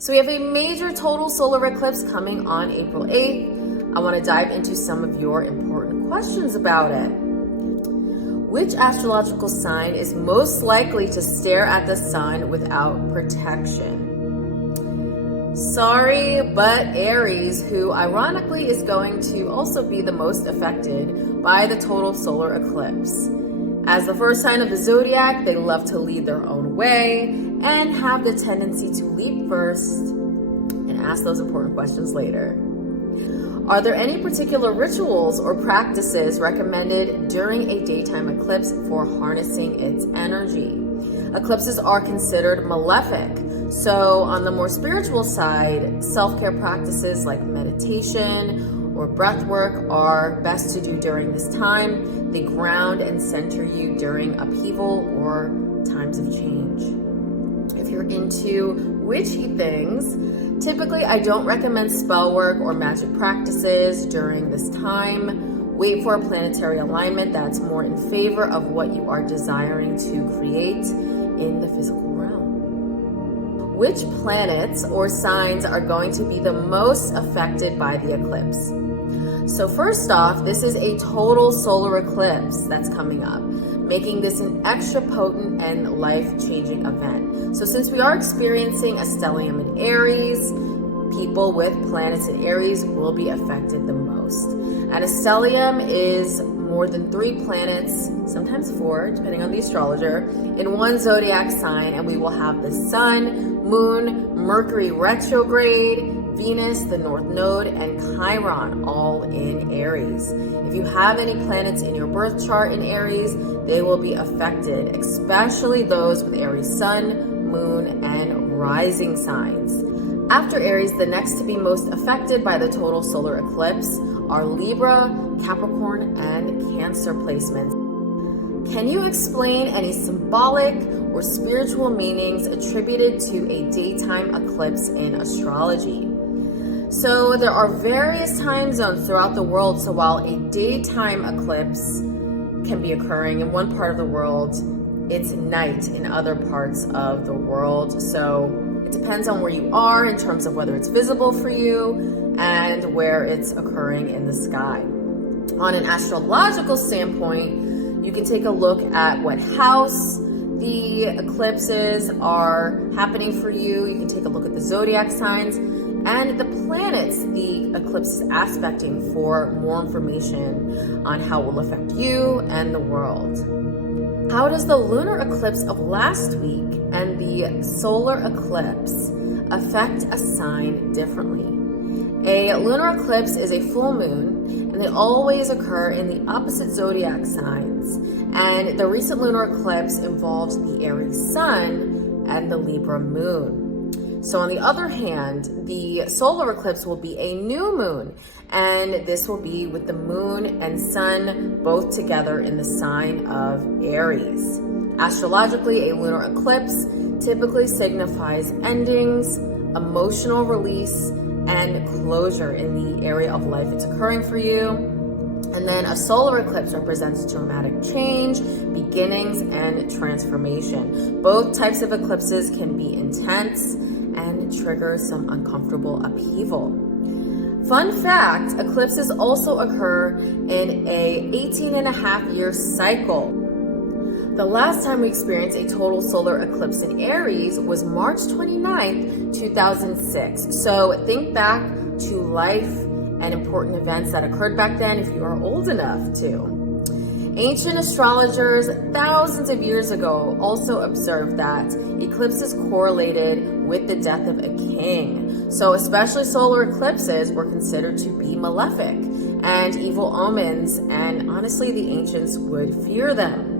So we have a major total solar eclipse coming on April 8th. I want to dive into some of your important questions about it. Which astrological sign is most likely to stare at the sun without protection? Sorry, but Aries, who ironically is going to also be the most affected by the total solar eclipse. As the first sign of the zodiac, they love to lead their own way and have the tendency to leap first and ask those important questions later. Are there any particular rituals or practices recommended during a daytime eclipse for harnessing its energy? Eclipses are considered malefic, so on the more spiritual side, self-care practices like meditation or breath work are best to do during this time. They ground and center you during upheaval or times of change. If you're into witchy things, typically I don't recommend spell work or magic practices during this time. Wait for a planetary alignment that's more in favor of what you are desiring to create in the physical realm. Which planets or signs are going to be the most affected by the eclipse? So first off, this is a total solar eclipse that's coming up, making this an extra potent and life-changing event. So since we are experiencing a stellium in Aries, people with planets in Aries will be affected the most. And a stellium is more than 3 planets, sometimes 4, depending on the astrologer, in one zodiac sign, and we will have the Sun, Moon, Mercury retrograde, Venus, the North Node, and Chiron all in Aries. If you have any planets in your birth chart in Aries, they will be affected, especially those with Aries Sun, Moon, and rising signs. After Aries, the next to be most affected by the total solar eclipse are Libra, Capricorn, and Cancer placements. Can you explain any symbolic or spiritual meanings attributed to a daytime eclipse in astrology? So there are various time zones throughout the world, so while a daytime eclipse can be occurring in one part of the world, it's night in other parts of the world. So it depends on where you are in terms of whether it's visible for you and where it's occurring in the sky. On an astrological standpoint, you can take a look at what house the eclipses are happening for you. You can take a look at the zodiac signs and the planets the eclipse is aspecting for more information on how it will affect you and the world. How does the lunar eclipse of last week and the solar eclipse affect a sign differently? A lunar eclipse is a full moon, and they always occur in the opposite zodiac signs. And the recent lunar eclipse involves the Aries sun and the Libra moon. So on the other hand, the solar eclipse will be a new moon, and this will be with the moon and sun both together in the sign of Aries. Astrologically, a lunar eclipse typically signifies endings, emotional release, and closure in the area of life it's occurring for you. And then a solar eclipse represents dramatic change, beginnings, and transformation. Both types of eclipses can be intense and trigger some uncomfortable upheaval. Fun fact, eclipses also occur in a 18.5-year cycle. The last time we experienced a total solar eclipse in Aries was March 29th, 2006. So think back to life and important events that occurred back then if you are old enough to. Ancient astrologers thousands of years ago also observed that eclipses correlated with the death of a king. So especially solar eclipses were considered to be malefic and evil omens, and honestly the ancients would fear them.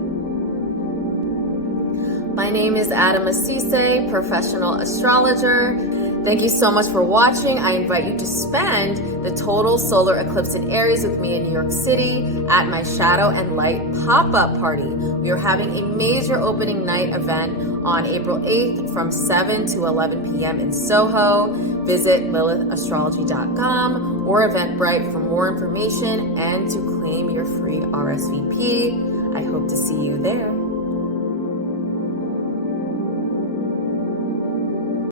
My name is Adama Sesay, professional astrologer. Thank you so much for watching. I invite you to spend the total solar eclipse in Aries with me in New York City at my Shadow and Light pop-up party. We are having a major opening night event on April 8th from 7 to 11 p.m. in Soho. Visit lilithastrology.com or Eventbrite for more information and to claim your free RSVP. I hope to see you there.